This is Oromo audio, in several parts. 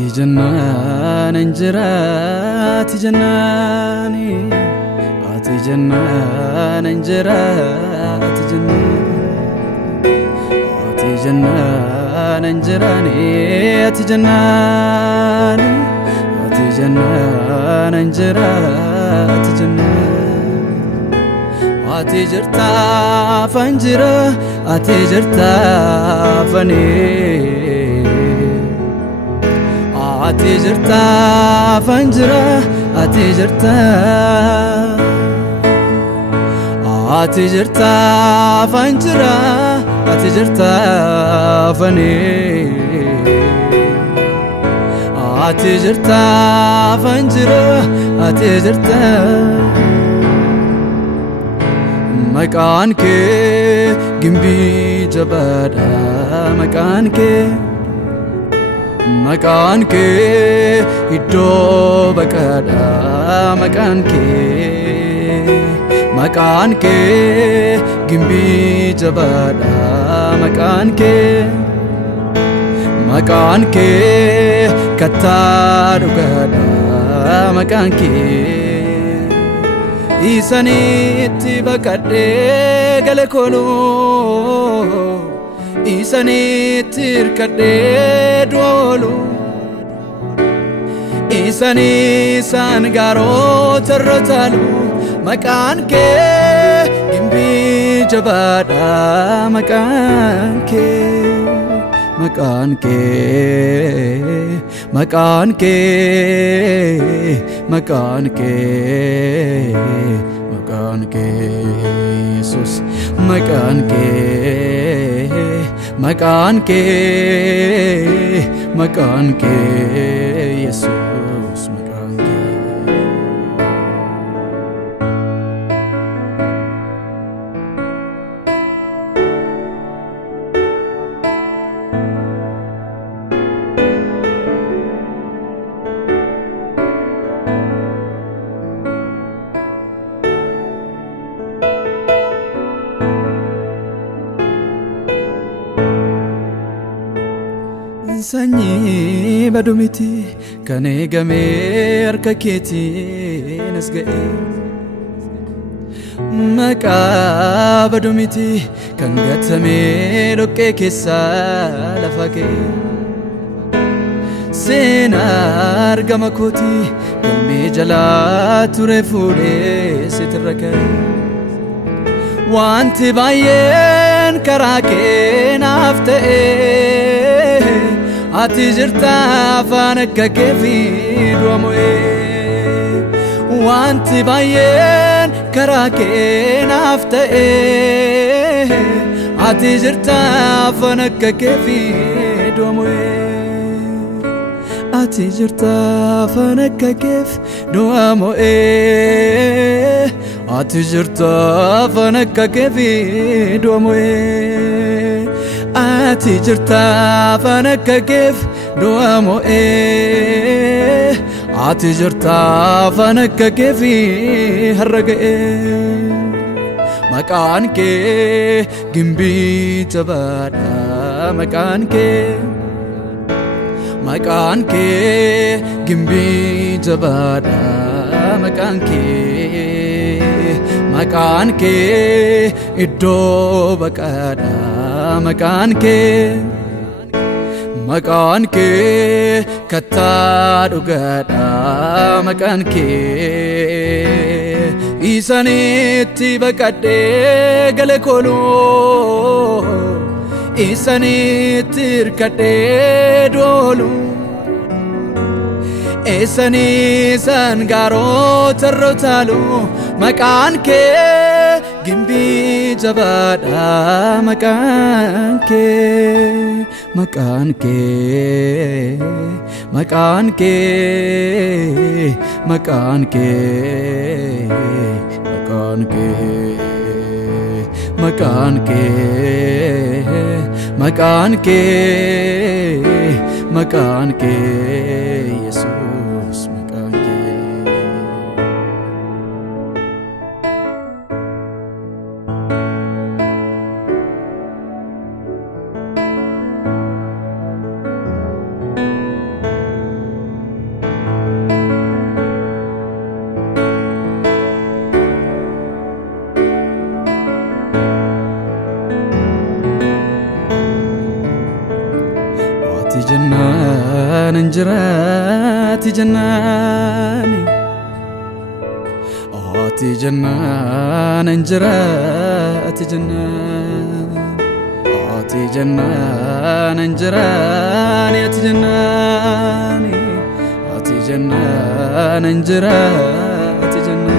ati jannaan injiraati jannaani ati jannaan injiraati jannaani ati jannaan injiraani ati jannaani ati jannaan injiraati jannaani ati jirta fanjira ati jirta fani ati jirta fanjira ati jirta fanjira ati jirta fani ati jirta fanjira ati jirta maqaan kee gimbii jabaadha maqaan kee iddoo baqaadha maqaan kee gimbii jabaadha maqaan kee kattaa dhugaadha maqaan kee isanitti baqadhee gale kooluu isanitti hirkadhee du'oolu isaan gaaroota irra taalu maqaan kee gimbii jabaadha maqaan kee maqaan kee maqaan kee maqaan kee maqaan kee Yesus maqaan kee maqaan kee maqaan kee Yesus maqaan kee Sanyi badumiti kan eegamee harka keetiin as ga'e maqaa badumiti kan gatamee dhoqqee keessaa lafa ka'e seenaa argama kooti galmee jalaa ture fuudhee sitirra ka'e wanti baay'een karaa kee naaf ta'e ati jirta afaan akka keefi du'amu'ee wanti baay'een karaa kee naaf ta'e ati jirta afaan akka keefi du'amu'ee ati jirta afaan akka keef du'amu'ee ati jirta afaan akka keefi du'amu'ee ati jirta afaan akka keef du'amu'ee ati jirta afaan akka keefi har'a ga'ee maqaan kee gimbii jabaadha maqaan kee gimbii jabaadha maqaan kee iddoo baqaadha maqaan kee kattaa dhugaadha maqaan kee isanitti baqadhee gale kooluu isanitti hirkadhee du'oolu isaan gaaroota irra taalu maqaan kee gimbii jabaadha maqaan kee maqaan kee maqaan kee maqaan kee maqaan kee maqaan kee maqaan kee maqaan kee Yesus maqaan kee جنان انجراتي جناني آتي جنان انجراتي جنان آتي جنان انجراني آتي جناني آتي جنان انجراتي جنان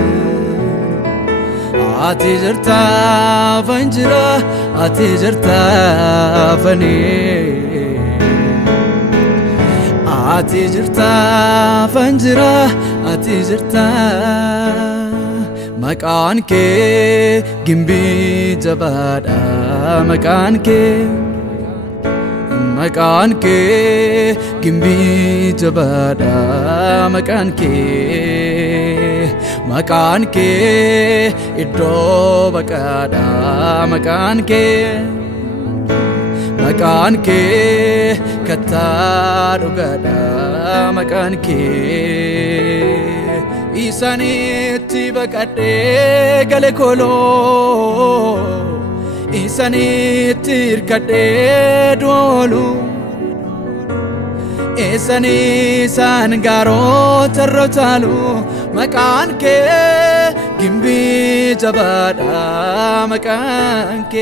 آتي جرتا فانجرا آتي جرتا فني آتي جرتا فانجرا آتي جرتا مكانك جنبي جبادا مكانك جنبي جبادا مكانك إدو بكادا مكانك كتار غدا مكانك إسانيتي بكاتي غلكولو إسانيتي ركاتي دولو إساني سانغارو تروتالو مكانك جنبي جبادا مكانك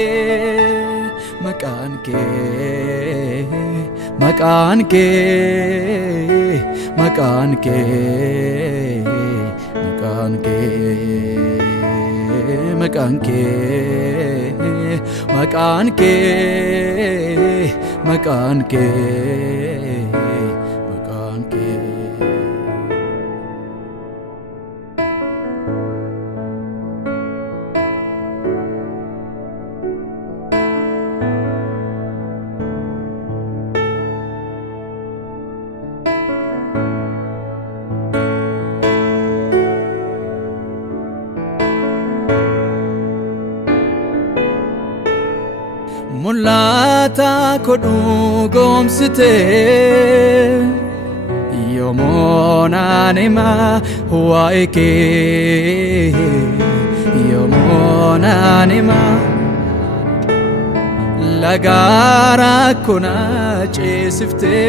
مكانك مكانك مكانك مكانك مكانك مكانك مكانك مكانك ملاتا كدو قومستي يومونا نما هوايكي يومونا نما لغارا كنا جيسفتي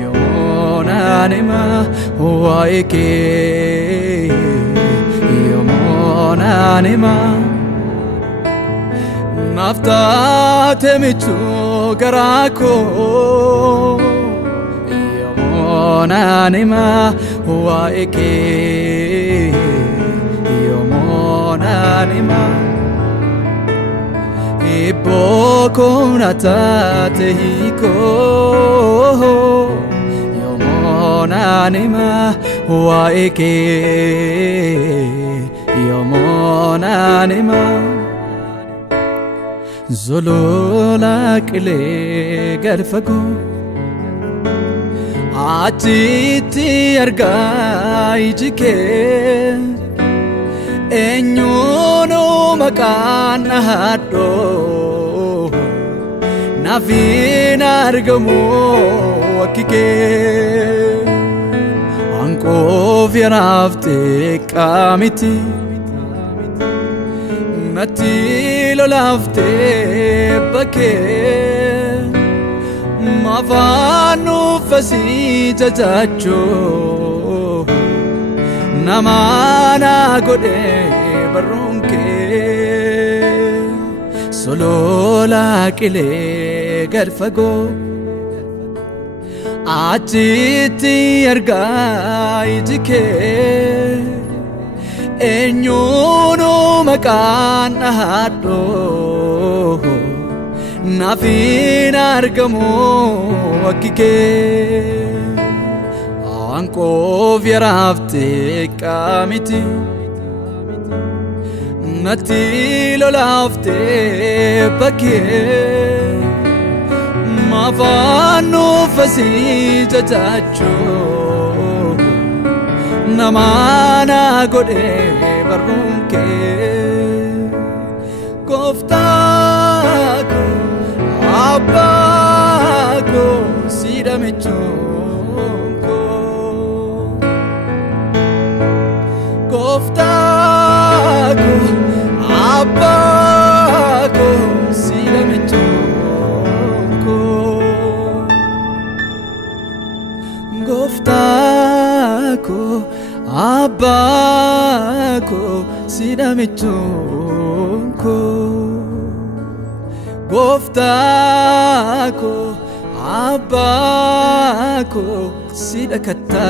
يومونا نما هوايكي يومونا نما نفتات ميتو غراكو يومونا نما هوايكي يومونا نما إبوكو نتاتهيكو يومونا نما هوايكي يومونا نما زلولك لي غرفكو عتيتي أرقاي جيكي إنيونو مكان هادو نافين أرقمو وكيكي أنكو في رافتك آمتي نتي لولافتي بكي ما فانو فسي جاجو نمانا قدي برونكي سلولا كلي غرفقو عجيتي أرقاي جيكي إنيونو مكان هادو نافين أرقمو وكيكي أنكو في رافتك آمتي نتي لولافتي بكي ما فانو فسي جاجو نمانا قدي برونكي قفتاكو عباكو سيدا ميچونكو قفتاكو عباكو سيدا ميچونكو Abbako sidamichunko Goftako Abbako sidakatta